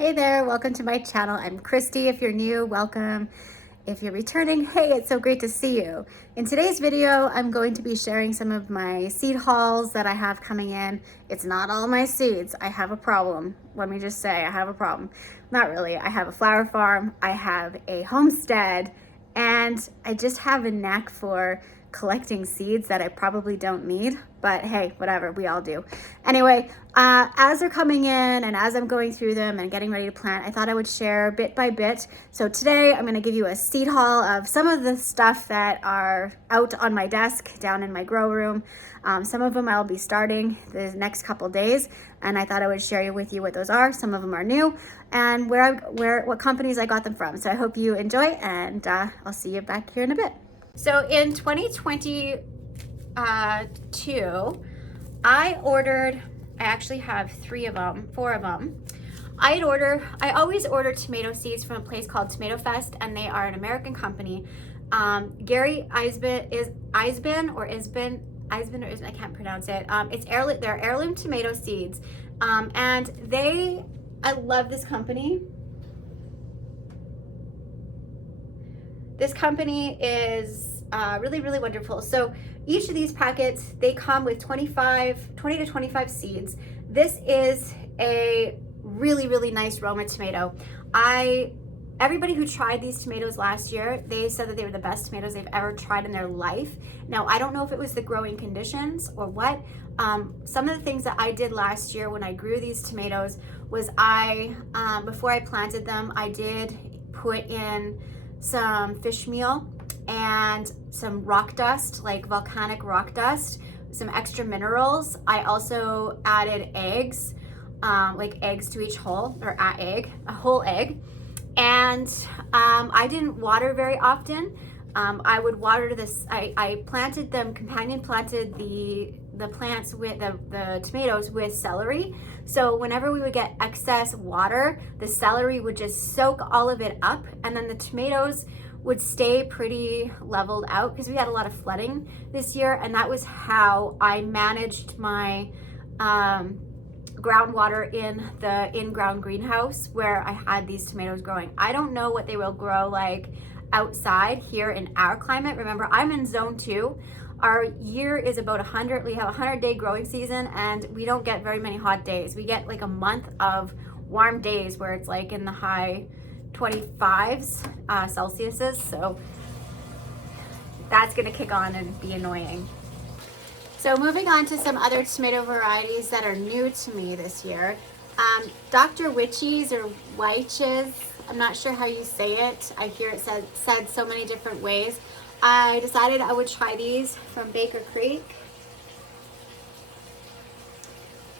Hey there, welcome to my channel. I'm Christy. If you're new, welcome. If you're returning, hey, it's so great to see you. In today's video, I'm going to be sharing some of my seed hauls that I have coming in. It's not all my seeds. I have a problem. Let me just say, I have a problem. Not really. I have a flower farm, I have a homestead, and I just have a knack for collecting seeds that I probably don't need, but hey, whatever, we all do. Anyway, as they're coming in and as I'm going through them and getting ready to plant, I thought I would share bit by bit. So today I'm gonna give you a seed haul of some of the stuff that are out on my desk down in my grow room. Some of them I'll be starting the next couple days, and I thought I would share with you what those are. Some of them are new and what companies I got them from. So I hope you enjoy, and I'll see you back here in a bit. So in 2022, I actually have four of them. I always order tomato seeds from a place called Tomato Fest, and they are an American company. Gary Eisbin, I can't pronounce it. They're heirloom tomato seeds. I love this company. This company is really, really wonderful. So each of these packets, they come with 20 to 25 seeds. This is a really, really nice Roma tomato. Everybody who tried these tomatoes last year, they said that they were the best tomatoes they've ever tried in their life. Now, I don't know if it was the growing conditions or what. Some of the things that I did last year when I grew these tomatoes was before I planted them, I did put in some fish meal and some rock dust, like volcanic rock dust, some extra minerals. I also added eggs, like eggs to each hole, or a whole egg. And I didn't water very often. I would water this. I planted them, companion planted the plants with the tomatoes with celery. So whenever we would get excess water, the celery would just soak all of it up, and then the tomatoes would stay pretty leveled out because we had a lot of flooding this year, and that was how I managed my groundwater in the in-ground greenhouse where I had these tomatoes growing. I don't know what they will grow like outside here in our climate. Remember, I'm in zone 2. Our year is about 100. We have a 100-day growing season, and we don't get very many hot days. We get like a month of warm days where it's like in the high 25s Celsiuses. So that's gonna kick on and be annoying. So moving on to some other tomato varieties that are new to me this year. Dr. Witchies or Weiches, I'm not sure how you say it. I hear it said so many different ways. I decided I would try these from Baker Creek.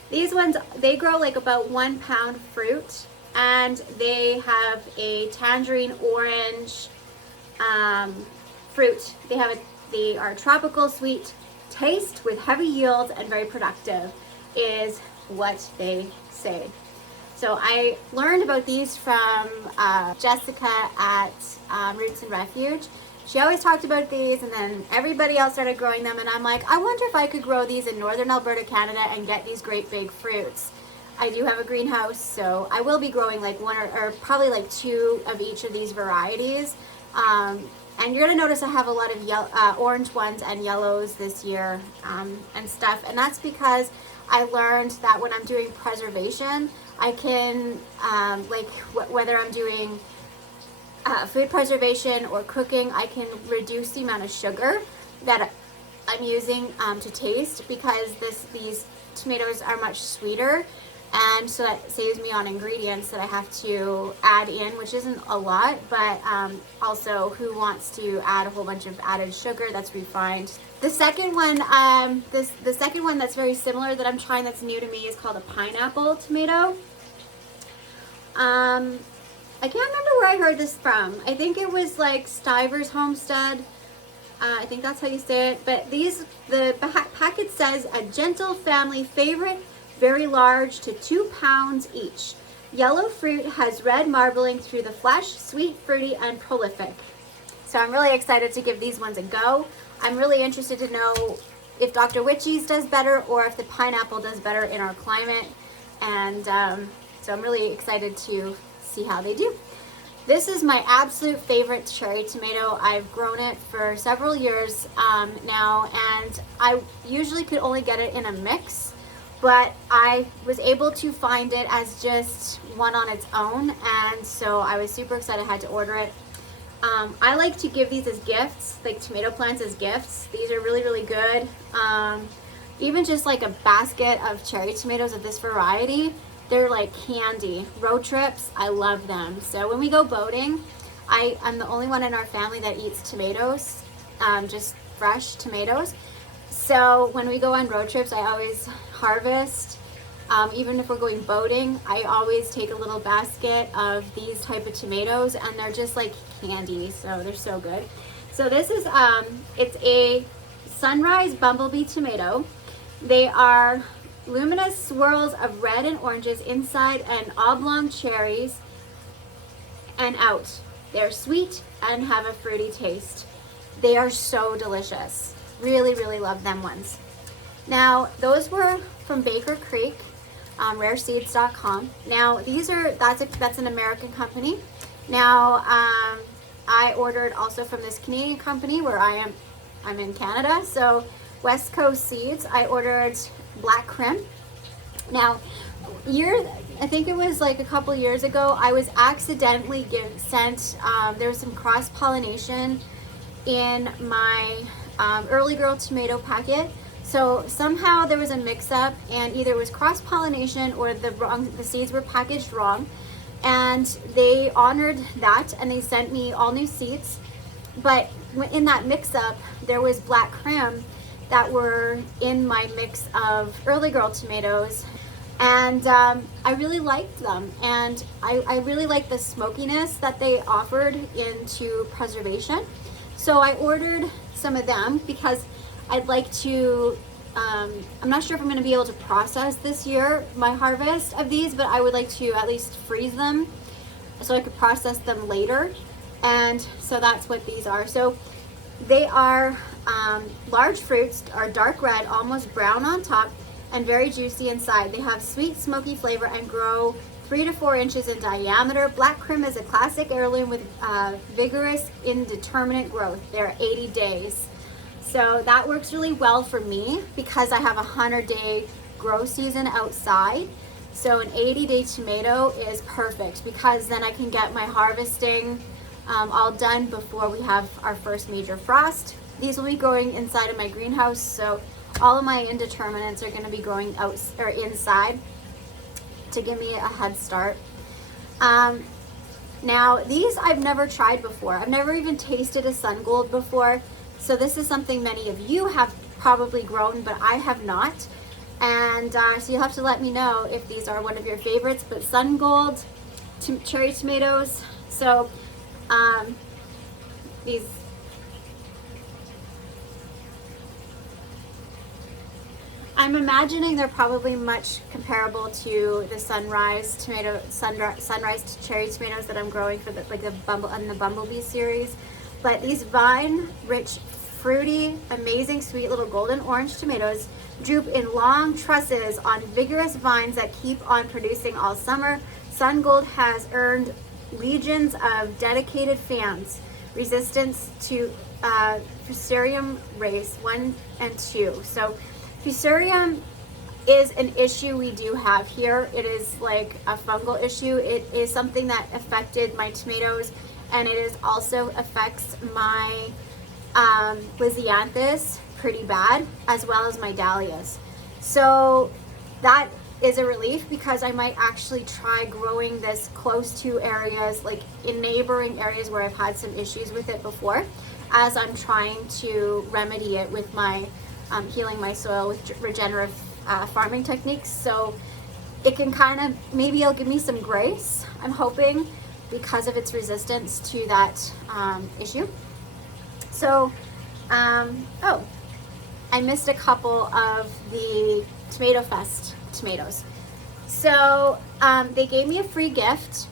These ones, they grow like about 1 pound fruit, and they have a tangerine orange fruit. They are tropical sweet taste with heavy yield and very productive is what they say. So I learned about these from Jessica at Roots and Refuge. She always talked about these, and then everybody else started growing them, and I'm like, I wonder if I could grow these in northern Alberta, Canada, and get these great big fruits. I do have a greenhouse, so I will be growing like one or probably like 2 of each of these varieties. And you're gonna notice I have a lot of orange ones and yellows this year and stuff, and that's because I learned that when I'm doing preservation, I can, whether I'm doing food preservation or cooking, I can reduce the amount of sugar that I'm using to taste, because these tomatoes are much sweeter, and so that saves me on ingredients that I have to add in, which isn't a lot, but also who wants to add a whole bunch of added sugar? That's refined. The second one, the second one that's very similar that I'm trying that's new to me is called a pineapple tomato. I can't remember where I heard this from. I think it was like Stiver's Homestead. I think that's how you say it. But the packet says a gentle family favorite, very large to 2 pounds each. Yellow fruit has red marbling through the flesh, sweet, fruity, and prolific. So I'm really excited to give these ones a go. I'm really interested to know if Dr. Witchies does better or if the pineapple does better in our climate. And So I'm really excited to see how they do. This is my absolute favorite cherry tomato. I've grown it for several years now, and I usually could only get it in a mix, but I was able to find it as just one on its own, and so I was super excited I had to order it. I like to give these as gifts, like tomato plants as gifts. These are really, really good. Even just like a basket of cherry tomatoes of this variety, they're like candy. Road trips, I love them. So when we go boating, I'm the only one in our family that eats tomatoes, just fresh tomatoes. So when we go on road trips, I always harvest. Even if we're going boating, I always take a little basket of these type of tomatoes, and they're just like candy, so they're so good. So this is, it's a sunrise bumblebee tomato. They are luminous swirls of red and oranges inside and oblong cherries and out. They're sweet and have a fruity taste. They are so delicious. Really, really love them ones. Now, those were from Baker Creek, rareseeds.com. Now, that's an American company. Now, I ordered also from this Canadian company where I'm in Canada. So West Coast Seeds, I ordered Black Crim. Now, I think it was like a couple years ago, I was accidentally sent, there was some cross-pollination in my early girl tomato packet. So somehow there was a mix-up, and either it was cross-pollination or the seeds were packaged wrong, and they honored that and they sent me all new seeds. But in that mix-up, there was Black Crim that were in my mix of early girl tomatoes, and I really liked them, and I really liked the smokiness that they offered into preservation. So I ordered some of them because I'd like to, I'm not sure if I'm going to be able to process this year my harvest of these, but I would like to at least freeze them so I could process them later. And so that's what these are. So they are large fruits, are dark red, almost brown on top, and very juicy inside. They have sweet, smoky flavor and grow 3 to 4 inches in diameter. Black Crim is a classic heirloom with vigorous, indeterminate growth. They're 80 days. So that works really well for me because I have a 100-day grow season outside. So an 80-day tomato is perfect because then I can get my harvesting all done before we have our first major frost. These will be growing inside of my greenhouse, so all of my indeterminates are going to be growing out or inside to give me a head start. Now these I've never tried before. I've never even tasted a Sun Gold before. So this is something many of you have probably grown, but I have not. And so you'll have to let me know if these are one of your favorites. But Sun Gold cherry tomatoes. So these, I'm imagining they're probably much comparable to the sunrise cherry tomatoes that I'm growing for the Bumblebee series. But these vine-rich, fruity, amazing, sweet little golden orange tomatoes droop in long trusses on vigorous vines that keep on producing all summer. Sun Gold has earned legions of dedicated fans, resistance to Fusarium race 1 and 2. So Fusarium is an issue we do have here. It is like a fungal issue. It is something that affected my tomatoes, and it is also affects my Lysianthus pretty bad, as well as my dahlias. So that is a relief because I might actually try growing this close to areas, like in neighboring areas where I've had some issues with it before, as I'm trying to remedy it with my healing my soil with regenerative farming techniques. So it can kind of, maybe it'll give me some grace, I'm hoping, because of its resistance to that issue. So, oh, I missed a couple of the Tomato Fest tomatoes. So they gave me a free gift.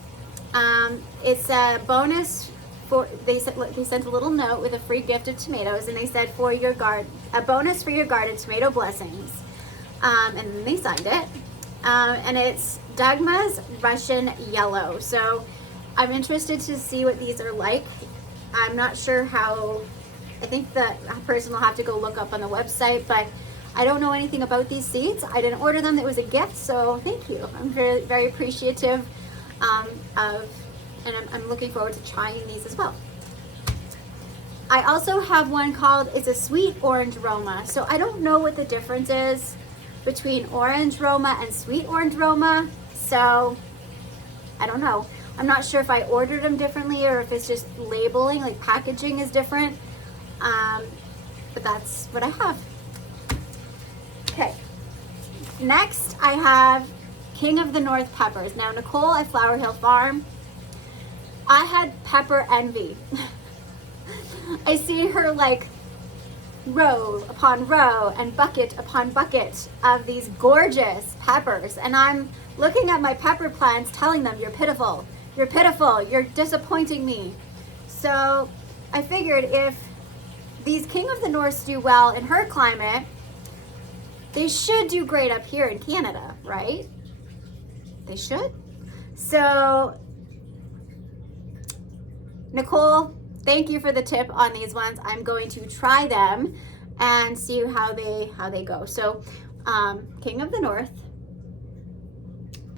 It's a bonus for, they sent a little note with a free gift of tomatoes, and they said for your garden, a bonus for your garden, tomato blessings. And then they signed it. and it's Dagma's Russian Yellow. So I'm interested to see what these are like. I'm not sure how, I think that a person will have to go look up on the website, but I don't know anything about these seeds. I didn't order them, it was a gift, so thank you. I'm very, very appreciative and I'm looking forward to trying these as well. I also have one called, it's a sweet orange Roma. So I don't know what the difference is between orange Roma and sweet orange Roma. So I don't know. I'm not sure if I ordered them differently or if it's just labeling, like packaging is different. But that's what I have. Okay. Next I have King of the North peppers. Now Nicole at Flower Hill Farm, I had pepper envy. I see her like row upon row and bucket upon bucket of these gorgeous peppers. And I'm looking at my pepper plants telling them, you're pitiful, you're disappointing me. So I figured if these King of the North do well in her climate, they should do great up here in Canada, right? They should. So Nicole, thank you for the tip on these ones. I'm going to try them and see how they go. So King of the North.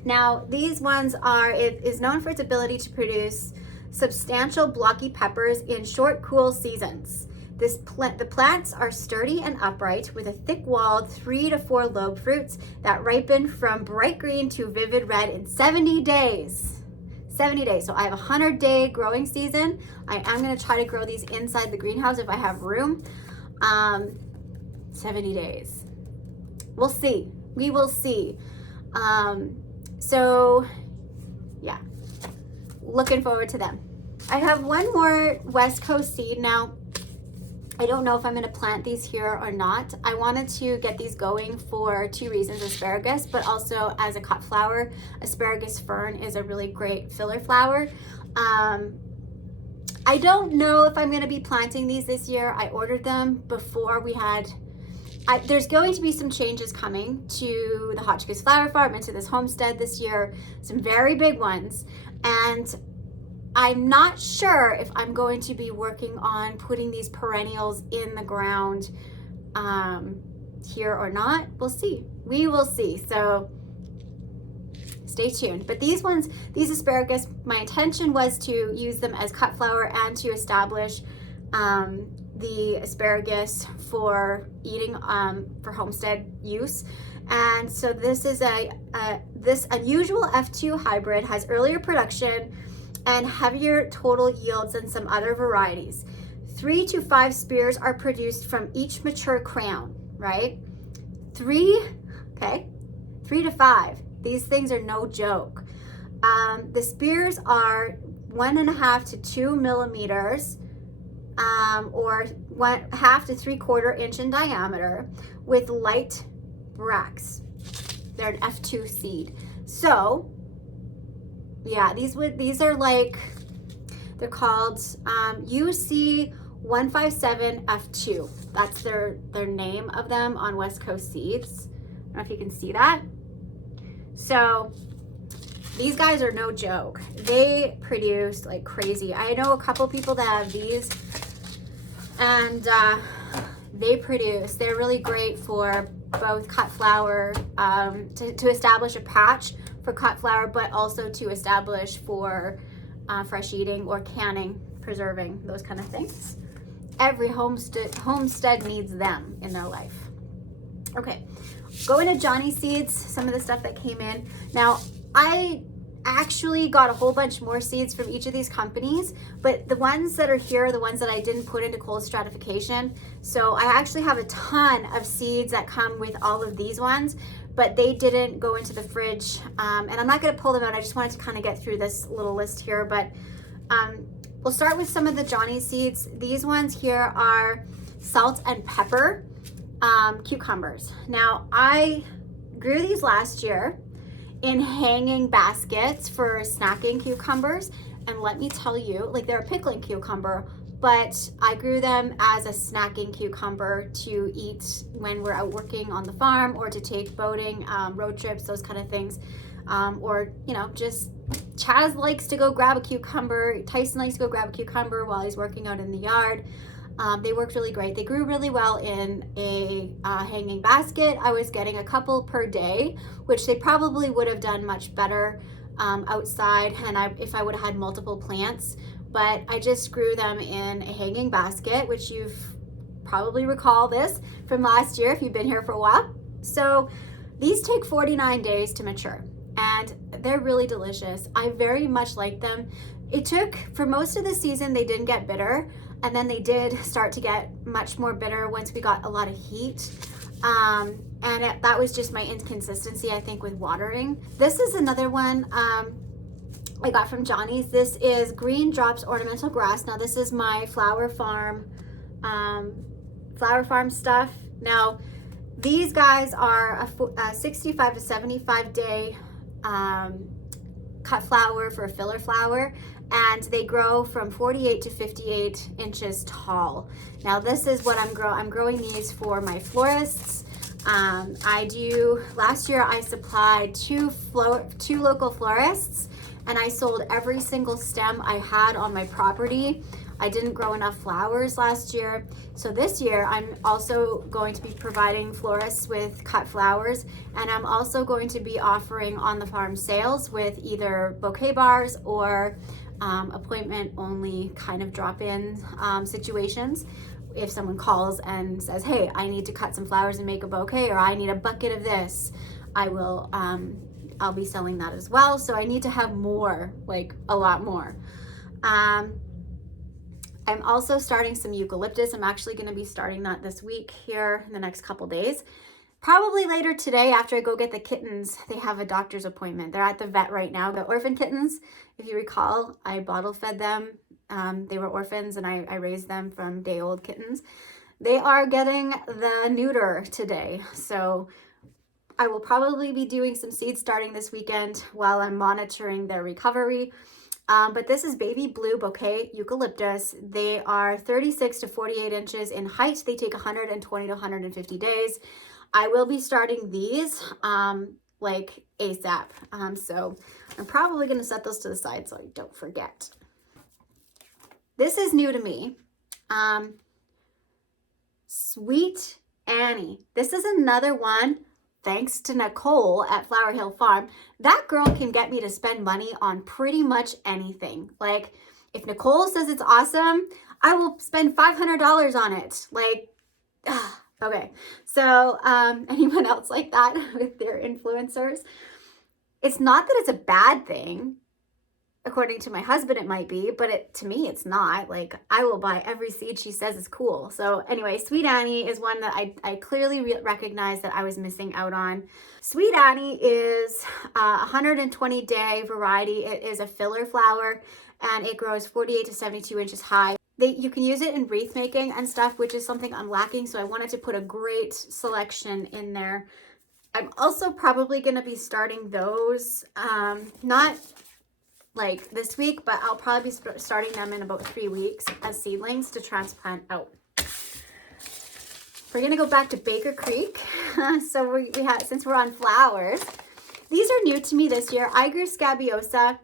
Now these ones it is known for its ability to produce substantial blocky peppers in short, cool seasons. The plants are sturdy and upright with a thick-walled 3 to 4 lobe fruits that ripen from bright green to vivid red in 70 days. 70 days. So I have a 100-day growing season. I am going to try to grow these inside the greenhouse if I have room. 70 days. We'll see. We will see. So yeah, looking forward to them. I have one more West Coast seed. Now, I don't know if I'm going to plant these here or not. I wanted to get these going for 2 reasons: asparagus, but also as a cut flower. Asparagus fern is a really great filler flower. I don't know if I'm going to be planting these this year. I ordered them before we had, there's going to be some changes coming to the Hotchkiss Flower Farm and to this homestead this year, some very big ones. And I'm not sure if I'm going to be working on putting these perennials in the ground here or not. We'll see. We will see. So stay tuned. But these ones, these asparagus, my intention was to use them as cut flower and to establish the asparagus for eating for homestead use. And so this is this unusual F2 hybrid has earlier production and heavier total yields than some other varieties. 3 to 5 spears are produced from each mature crown, right? 3 to 5. These things are no joke. The spears are 1.5 to 2 millimeters, or 1/2 to 3/4 inch in diameter, with light bracts. They're an F2 seed. So yeah, these are like, they're called UC 157 F2. That's their name of them on West Coast Seeds. I don't know if you can see that. So these guys are no joke. They produce like crazy. I know a couple people that have these, and they produce. They're really great for both cut flower, to establish a patch for cut flower, but also to establish for fresh eating or canning, preserving, those kind of things. Every homestead needs them in their life. Okay, go into Johnny Seeds, some of the stuff that came in. Now, I actually got a whole bunch more seeds from each of these companies, but the ones that are here are the ones that I didn't put into cold stratification. So I actually have a ton of seeds that come with all of these ones, but they didn't go into the fridge. And I'm not going to pull them out. I just wanted to kind of get through this little list here, but we'll start with some of the Johnny Seeds. These ones here are salt and pepper cucumbers. Now, I grew these last year in hanging baskets for snacking cucumbers, and let me tell you, like, they're a pickling cucumber, but I grew them as a snacking cucumber to eat when we're out working on the farm, or to take boating, road trips, those kind of things. Or, you know, just Chaz likes to go grab a cucumber. Tyson likes to go grab a cucumber while he's working out in the yard. They worked really great. They grew really well in a hanging basket. I was getting a couple per day, which they probably would have done much better outside, and if I would have had multiple plants. But I just grew them in a hanging basket, which you've probably recall this from last year if you've been here for a while. So these take 49 days to mature, and they're really delicious. I very much like them. It took, for most of the season, they didn't get bitter, and then they did start to get much more bitter once we got a lot of heat. That was just my inconsistency, I think, with watering. This is another one I got from Johnny's. This is Green Drops Ornamental Grass. Now this is my flower farm stuff. Now these guys are a 65 to 75 day cut flower for a filler flower, and they grow from 48 to 58 inches tall. Now this is what I'm growing these for my florists. Last year I supplied two local florists, and I sold every single stem I had on my property. I didn't grow enough flowers last year. So this year I'm also going to be providing florists with cut flowers, and I'm also going to be offering on the farm sales with either bouquet bars or appointment only kind of drop-in situations. If someone calls and says, hey, I need to cut some flowers and make a bouquet, or I need a bucket of this, I'll be selling that as well. So I need to have more, like a lot more. I'm also starting some eucalyptus. I'm actually going to be starting that this week here in the next couple days. Probably later today after I go get the kittens. They have a doctor's appointment. They're at the vet right now. The orphan kittens, if you recall, I bottle fed them. They were orphans, and I raised them from day-old kittens. They are getting the neuter today. So I will probably be doing some seed starting this weekend while I'm monitoring their recovery. But this is baby blue bouquet eucalyptus. They are 36 to 48 inches in height. They take 120 to 150 days. I will be starting these like ASAP. So I'm probably going to set those to the side so I don't forget. This is new to me. Sweet Annie. This is another one, thanks to Nicole at Flower Hill Farm. That girl can get me to spend money on pretty much anything. Like, if Nicole says it's awesome, I will spend $500 on it. Like, okay. So anyone else like that with their influencers? It's not that it's a bad thing. According to my husband, it might be, but to me, it's not. Like, I will buy every seed she says is cool. So anyway, Sweet Annie is one that I clearly recognize that I was missing out on. Sweet Annie is a 120-day variety. It is a filler flower, and it grows 48 to 72 inches high. You can use it in wreath making and stuff, which is something I'm lacking, so I wanted to put a great selection in there. I'm also probably going to be starting those, not like this week, but I'll probably be starting them in about 3 weeks as seedlings to transplant out. We're gonna go back to Baker Creek. So we had, since we're on flowers, these are new to me this year. I grew Scabiosa,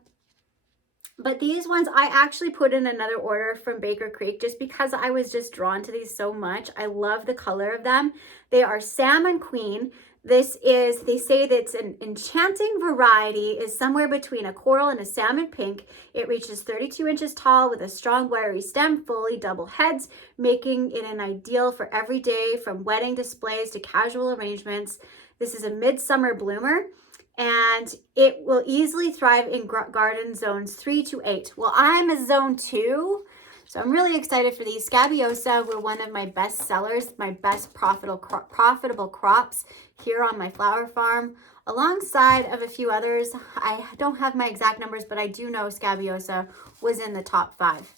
but these ones I actually put in another order from Baker Creek just because I was just drawn to these so much. I love the color of them. They are Salmon Queen. This is, they say that it's an enchanting variety, is somewhere between a coral and a salmon pink. It reaches 32 inches tall with a strong wiry stem, fully double heads, making it an ideal for every day, from wedding displays to casual arrangements. This is a midsummer bloomer, and it will easily thrive in garden zones 3 to 8. Well, I'm a zone 2. So I'm really excited for these. Scabiosa were one of my best sellers, my best profitable crops here on my flower farm, alongside of a few others. I don't have my exact numbers, but I do know Scabiosa was in the top 5.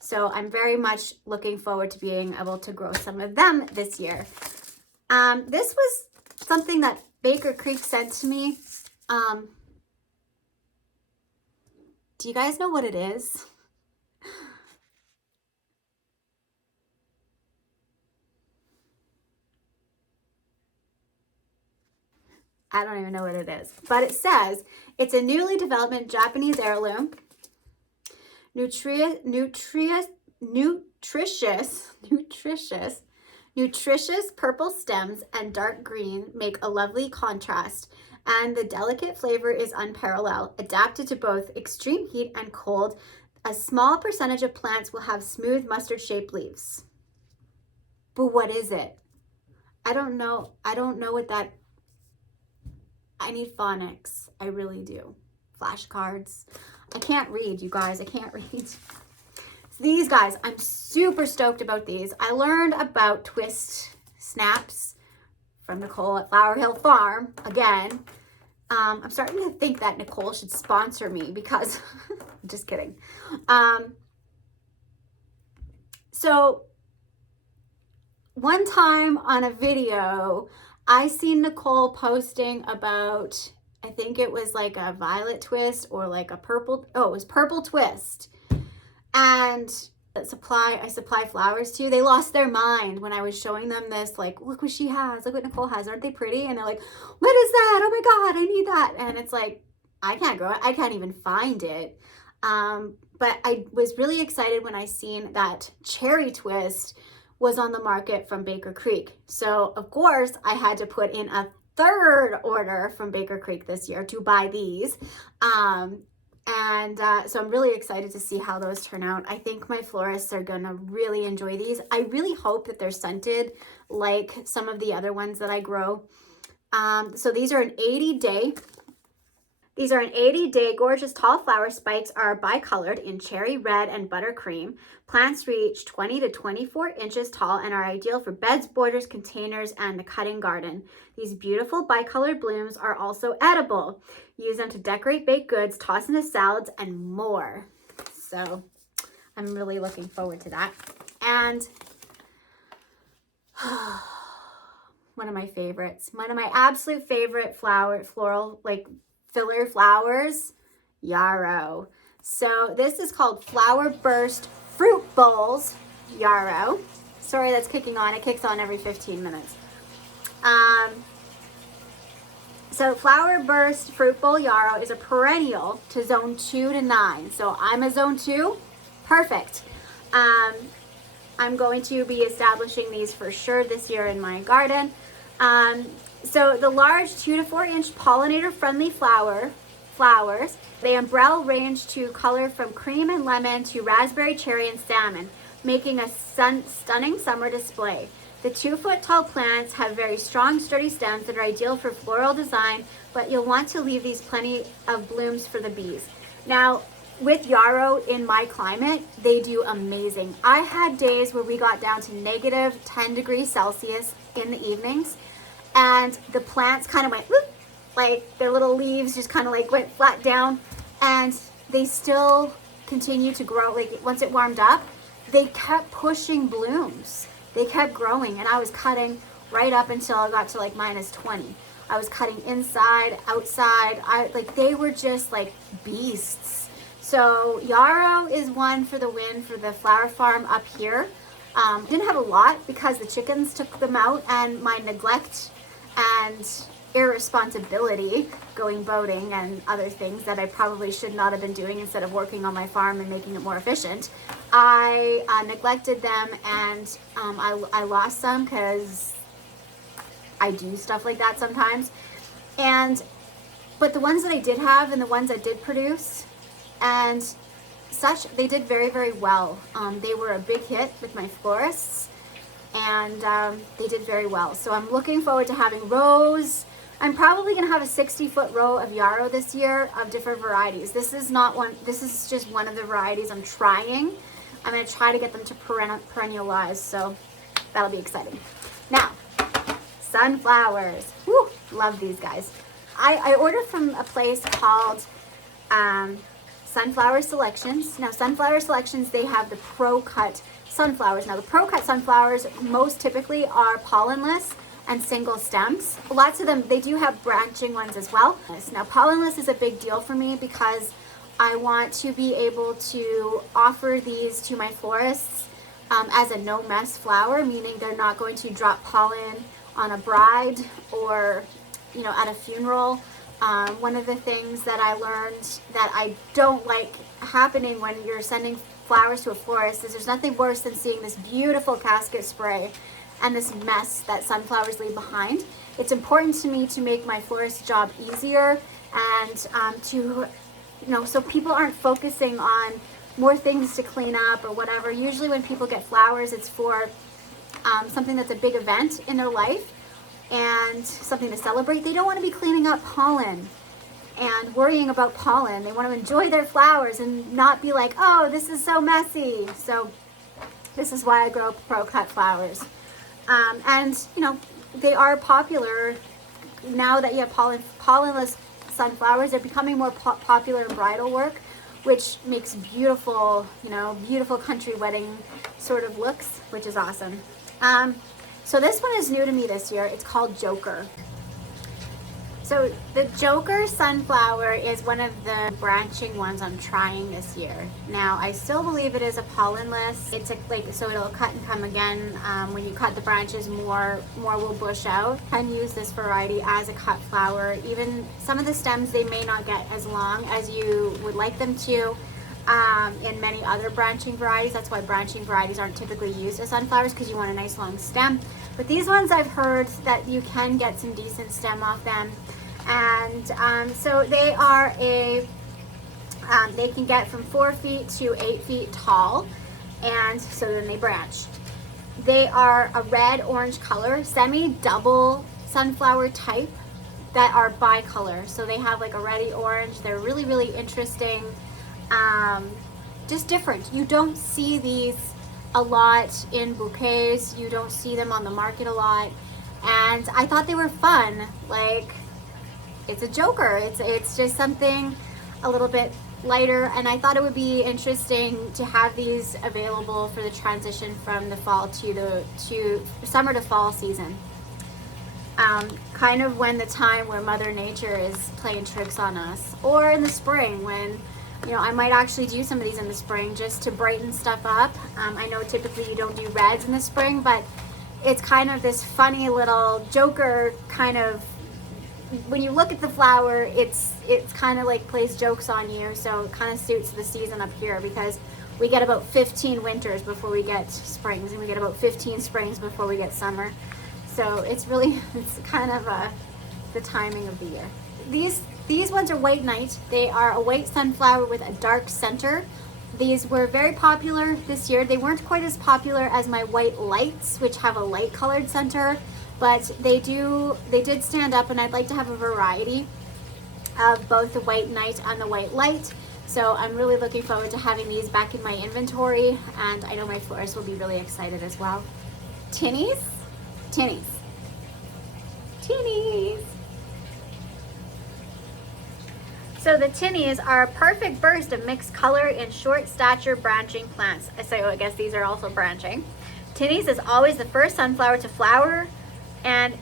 So I'm very much looking forward to being able to grow some of them this year. This was something that Baker Creek sent to me. Do you guys know what it is? I don't even know what it is, but it says it's a newly developed Japanese heirloom, nutritious, purple stems and dark green make a lovely contrast, and the delicate flavor is unparalleled, adapted to both extreme heat and cold. A small percentage of plants will have smooth mustard-shaped leaves. But what is it? I don't know. I don't know what that... I need phonics. I really do. Flashcards. I can't read, you guys. I can't read. So these guys, I'm super stoked about these. I learned about twist snaps from Nicole at Flower Hill Farm. Again, I'm starting to think that Nicole should sponsor me because... just kidding. So one time on a video, I seen Nicole posting about, I think it was like a violet twist or like a purple, oh, it was purple twist. And I supply flowers to. They lost their mind when I was showing them this, like, look what she has, look what Nicole has, aren't they pretty? And they're like, what is that? Oh my God, I need that. And it's like, I can't grow it. I can't even find it. But I was really excited when I seen that cherry twist was on the market from Baker Creek. So of course I had to put in a third order from Baker Creek this year to buy these. So I'm really excited to see how those turn out. I think my florists are gonna really enjoy these. I really hope that they're scented like some of the other ones that I grow. So these are an 80-day. These are an 80-day gorgeous tall flower spikes are bicolored in cherry red and buttercream. Plants reach 20 to 24 inches tall and are ideal for beds, borders, containers, and the cutting garden. These beautiful bicolored blooms are also edible. Use them to decorate baked goods, toss into salads, and more. So I'm really looking forward to that. And one of my favorites, one of my absolute favorite floral, like filler flowers, yarrow. So this is called Flower Burst Fruit Bowls yarrow. Sorry, that's kicking on. It kicks on every 15 minutes. So Flower Burst Fruit Bowl yarrow is a perennial to zone 2 to 9. So I'm a zone 2. Perfect. I'm going to be establishing these for sure this year in my garden. So the large 2 to 4 inch pollinator friendly flowers, they umbrella range to color from cream and lemon to raspberry, cherry, and salmon, making a stunning summer display. The 2-foot tall plants have very strong, sturdy stems that are ideal for floral design, but you'll want to leave these plenty of blooms for the bees. Now, with yarrow in my climate, they do amazing. I had days where we got down to negative 10 degrees Celsius in the evenings, and the plants kind of went whoop, like their little leaves just kind of like went flat down, and they still continue to grow. Like once it warmed up, they kept pushing blooms. They kept growing, and I was cutting right up until I got to like -20. I was cutting inside, outside. They were just like beasts. So yarrow is one for the win for the flower farm up here. Didn't have a lot because the chickens took them out, and my neglect and irresponsibility going boating and other things that I probably should not have been doing instead of working on my farm and making it more efficient. I neglected them, and I lost some because I do stuff like that sometimes. But the ones that I did have and the ones that did produce and such, they did very, very well. They were a big hit with my florists, and they did very well. So I'm looking forward to having rows. I'm probably gonna have a 60-foot row of yarrow this year of different varieties. This is not one, this is just one of the varieties I'm trying. I'm gonna try to get them to perennialize, so that'll be exciting. Now, sunflowers. Woo, love these guys. I ordered from a place called Sunflower Selections. Now, Sunflower Selections, they have the Pro Cut sunflowers. Now, the Pro Cut sunflowers most typically are pollenless and single stems. Lots of them, they do have branching ones as well. Now, pollenless is a big deal for me because I want to be able to offer these to my florists as a no-mess flower, meaning they're not going to drop pollen on a bride or at a funeral. One of the things that I learned that I don't like happening when you're sending flowers to a florist is there's nothing worse than seeing this beautiful casket spray and this mess that sunflowers leave behind. It's important to me to make my florist job easier and to, so people aren't focusing on more things to clean up or whatever. Usually when people get flowers, it's for something that's a big event in their life and something to celebrate. They don't want to be cleaning up pollen and worrying about pollen. They want to enjoy their flowers and not be like, oh, this is so messy. So this is why I grow pro cut flowers. And they are popular now that you have pollenless sunflowers. They're becoming more popular in bridal work, which makes beautiful, beautiful country wedding sort of looks, which is awesome. So this one is new to me this year. It's called Joker. So the Joker sunflower is one of the branching ones I'm trying this year. Now I still believe it is a pollenless. It's so it'll cut and come again. When you cut the branches, more will bush out. You can use this variety as a cut flower. Even some of the stems, they may not get as long as you would like them to. In many other branching varieties. That's why branching varieties aren't typically used as sunflowers, because you want a nice long stem. But these ones I've heard that you can get some decent stem off them. And so they are they can get from 4 feet to 8 feet tall, and so then they branch. They are a red-orange color, semi-double sunflower type that are bicolor. So they have like a reddy orange. They're really, really interesting. Just different. You don't see these a lot in bouquets. You don't see them on the market a lot. And I thought they were fun. Like, it's a joker. It's just something a little bit lighter. And I thought it would be interesting to have these available for the transition from the fall to summer to fall season. Kind of when the time where Mother Nature is playing tricks on us, or in the spring when I might actually do some of these in the spring just to brighten stuff up. I know typically you don't do reds in the spring, but it's kind of this funny little joker kind of, when you look at the flower, it's kind of like plays jokes on you. So it kind of suits the season up here, because we get about 15 winters before we get springs, and we get about 15 springs before we get summer. So it's kind of the timing of the year. These ones are White Knight. They are a white sunflower with a dark center. These were very popular this year. They weren't quite as popular as my White Lights, which have a light colored center, but they did stand up, and I'd like to have a variety of both the White Knight and the White Light. So I'm really looking forward to having these back in my inventory, and I know my florists will be really excited as well. Tinnies. So the tinnies are a perfect burst of mixed color in short stature branching plants. So I guess these are also branching. Tinnies is always the first sunflower to flower, and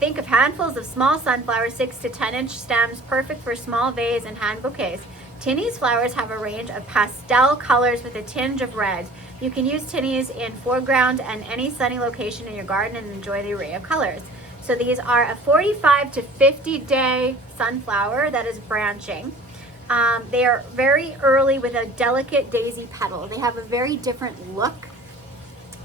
think of handfuls of small sunflowers, 6 to 10 inch stems, perfect for small vase and hand bouquets. Tinnies flowers have a range of pastel colors with a tinge of red. You can use tinnies in foreground and any sunny location in your garden and enjoy the array of colors. So these are a 45 to 50 day sunflower that is branching. They are very early with a delicate daisy petal. They have a very different look,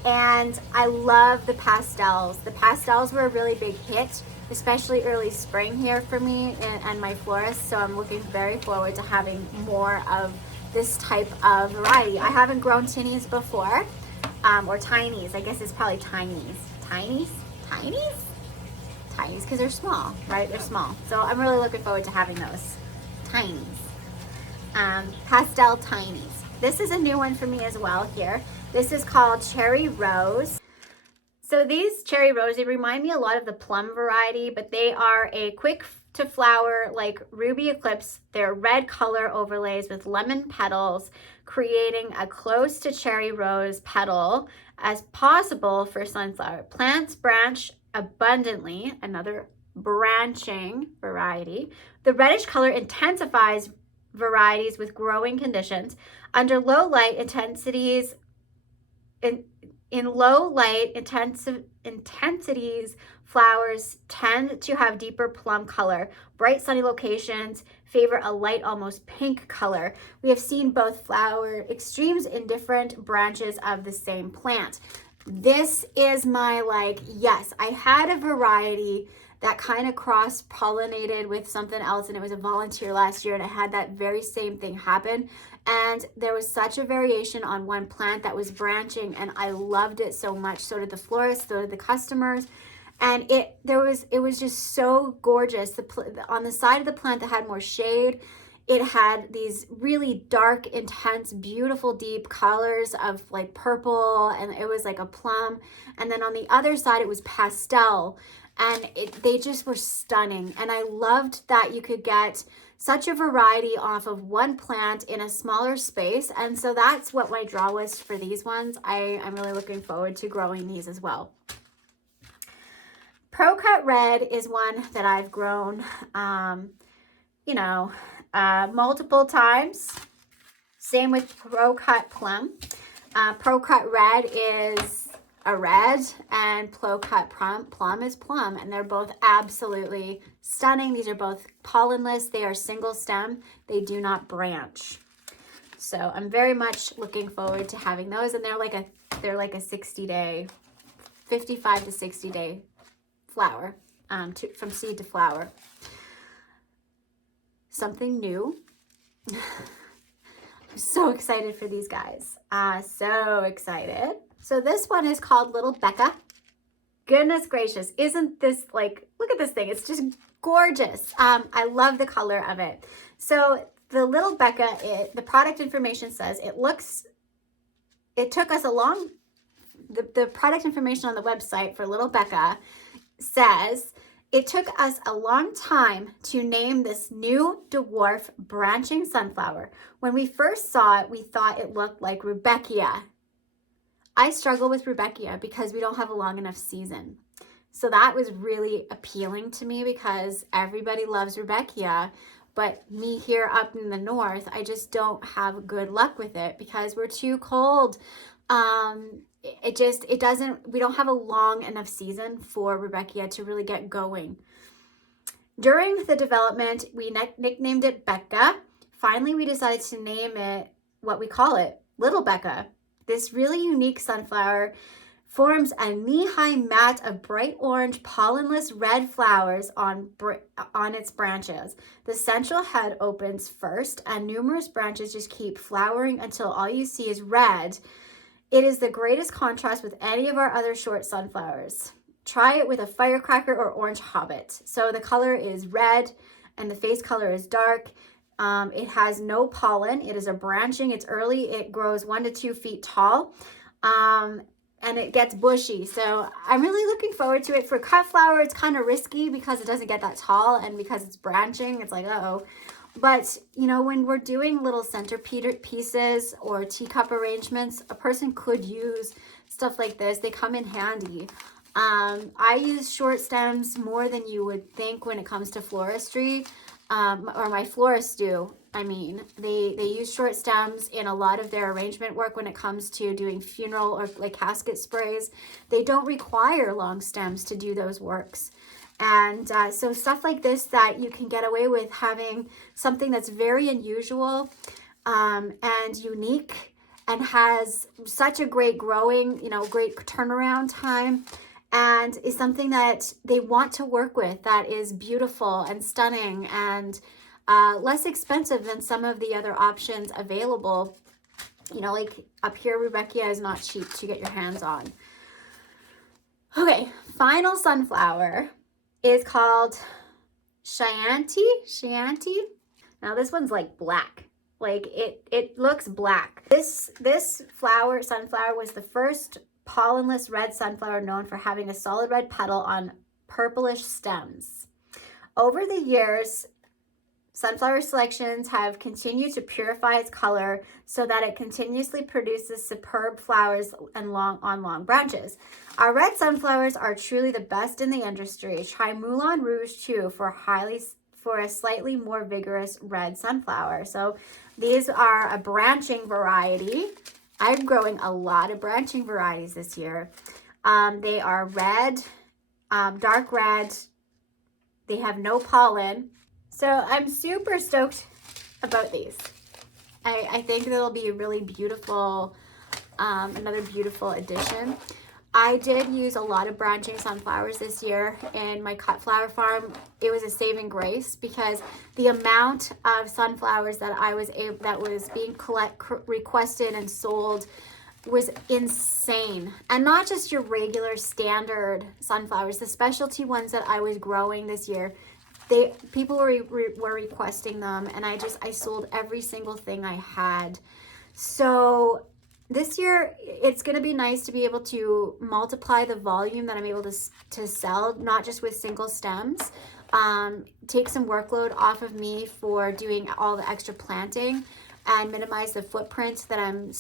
and I love the pastels. The pastels were a really big hit, especially early spring here for me and my florist. So I'm looking very forward to having more of this type of variety. I haven't grown tinnies before, or tinies. I guess it's probably tinies. Tinies, because they're small, right? They're small. So I'm really looking forward to having those tinies. Pastel tinies. This is a new one for me as well here. This is called Cherry Rose. So these Cherry Rose, they remind me a lot of the plum variety, but they are a quick to flower like Ruby Eclipse. They're red color overlays with lemon petals, creating a close to cherry rose petal as possible for sunflower. Plants branch abundantly, another branching variety. The reddish color intensifies varieties with growing conditions. Under low light intensities, In low light intensities, flowers tend to have deeper plum color. Bright sunny locations favor a light, almost pink color. We have seen both flower extremes in different branches of the same plant. This is my yes, I had a variety that kind of cross-pollinated with something else, and it was a volunteer last year, and I had that very same thing happen. And there was such a variation on one plant that was branching, and I loved it so much. So did the florists, so did the customers. And it was just so gorgeous. On the side of the plant that had more shade, it had these really dark, intense, beautiful, deep colors of like purple, and it was like a plum. And then on the other side, it was pastel, and they just were stunning. And I loved that you could get such a variety off of one plant in a smaller space. And so that's what my draw was for these ones. I'm really looking forward to growing these as well. Pro Cut Red is one that I've grown, multiple times. Same with Pro Cut Plum. Pro Cut Red is a red, and Pro Cut Plum is plum, and they're both absolutely stunning. These are both pollenless. They are single stem. They do not branch. So I'm very much looking forward to having those, and they're like a 60-day, 55 to 60-day flower, from seed to flower. Something new. I'm so excited for these guys. So excited. So this one is called Little Becca. Goodness gracious, isn't this look at this thing. It's just gorgeous. I love the color of it. So the Little Becca, the product information says it took us a long, the product information on the website for Little Becca says, it took us a long time to name this new dwarf branching sunflower. When we first saw it, we thought it looked like Rudbeckia. I struggle with Rudbeckia because we don't have a long enough season. So that was really appealing to me because everybody loves Rudbeckia, but me here up in the north, I just don't have good luck with it because we're too cold. We don't have a long enough season for Rudbeckia to really get going. During the development, we nicknamed it Becca. Finally, we decided to name it what we call it, Little Becca. This really unique sunflower forms a knee-high mat of bright orange, pollenless red flowers on its branches. The central head opens first, and numerous branches just keep flowering until all you see is red. It is the greatest contrast with any of our other short sunflowers. Try it with a firecracker or orange hobbit. So the color is red and the face color is dark. It has no pollen. It is a branching. It's early. It grows 1 to 2 feet tall. And it gets bushy. So I'm really looking forward to it. For cut flower, it's kind of risky because it doesn't get that tall, and because it's branching, it's like, uh-oh. But, when we're doing little centerpieces or teacup arrangements, a person could use stuff like this. They come in handy. I use short stems more than you would think when it comes to floristry, or my florists do. They use short stems in a lot of their arrangement work when it comes to doing funeral or like casket sprays. They don't require long stems to do those works. And so stuff like this that you can get away with having something that's very unusual and unique and has such a great growing, great turnaround time, and is something that they want to work with, that is beautiful and stunning and less expensive than some of the other options available. Like up here, Rudbeckia is not cheap to get your hands on. Okay, final sunflower is called Chianti. Now this one's like black. Like it looks black. This sunflower was the first pollenless red sunflower known for having a solid red petal on purplish stems. Over the years, sunflower selections have continued to purify its color so that it continuously produces superb flowers and long branches. Our red sunflowers are truly the best in the industry. Try Moulin Rouge too for a slightly more vigorous red sunflower. So these are a branching variety. I'm growing a lot of branching varieties this year. They are red, dark red. They have no pollen. So I'm super stoked about these. I think that'll be a really beautiful, another beautiful addition. I did use a lot of branching sunflowers this year in my cut flower farm. It was a saving grace because the amount of sunflowers that was being requested and sold was insane. And not just your regular standard sunflowers, the specialty ones that I was growing this year, people were requesting them, and I sold every single thing I had. So this year, it's going to be nice to be able to multiply the volume that I'm able to sell, not just with single stems. Take some workload off of me for doing all the extra planting and minimize the footprint that I'm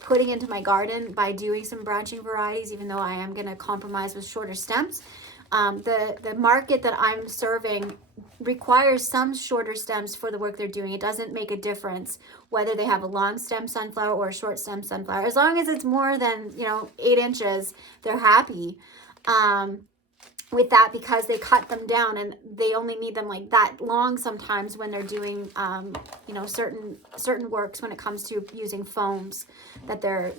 putting into my garden by doing some branching varieties, even though I am going to compromise with shorter stems. The market that I'm serving requires some shorter stems for the work they're doing. It doesn't make a difference whether they have a long stem sunflower or a short stem sunflower. As long as it's more than 8 inches, they're happy with that, because they cut them down and they only need them like that long sometimes when they're doing certain works when it comes to using foams that they're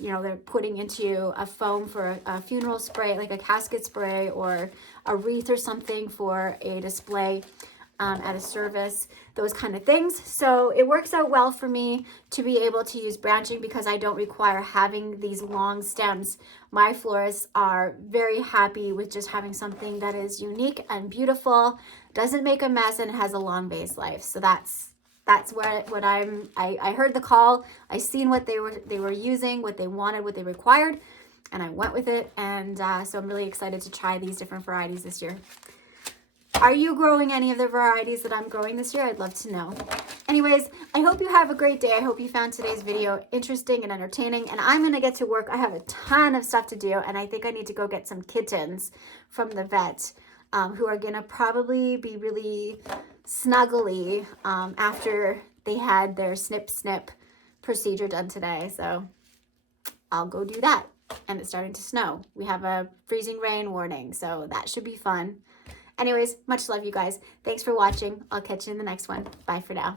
putting into a foam for a funeral spray, like a casket spray or a wreath or something for a display at a service, those kind of things. So it works out well for me to be able to use branching because I don't require having these long stems. My florists are very happy with just having something that is unique and beautiful, doesn't make a mess, and has a long base life. So that's what I heard the call. I seen what they were using, what they wanted, what they required, and I went with it. And so I'm really excited to try these different varieties this year. Are you growing any of the varieties that I'm growing this year? I'd love to know. Anyways, I hope you have a great day. I hope you found today's video interesting and entertaining, and I'm going to get to work. I have a ton of stuff to do, and I think I need to go get some kittens from the vet who are going to probably be really snuggly after they had their snip procedure done today. So I'll go do that. And it's starting to snow. We have a freezing rain warning, so that should be fun. Anyways, much love, you guys. Thanks for watching. I'll catch you in the next one. Bye for now.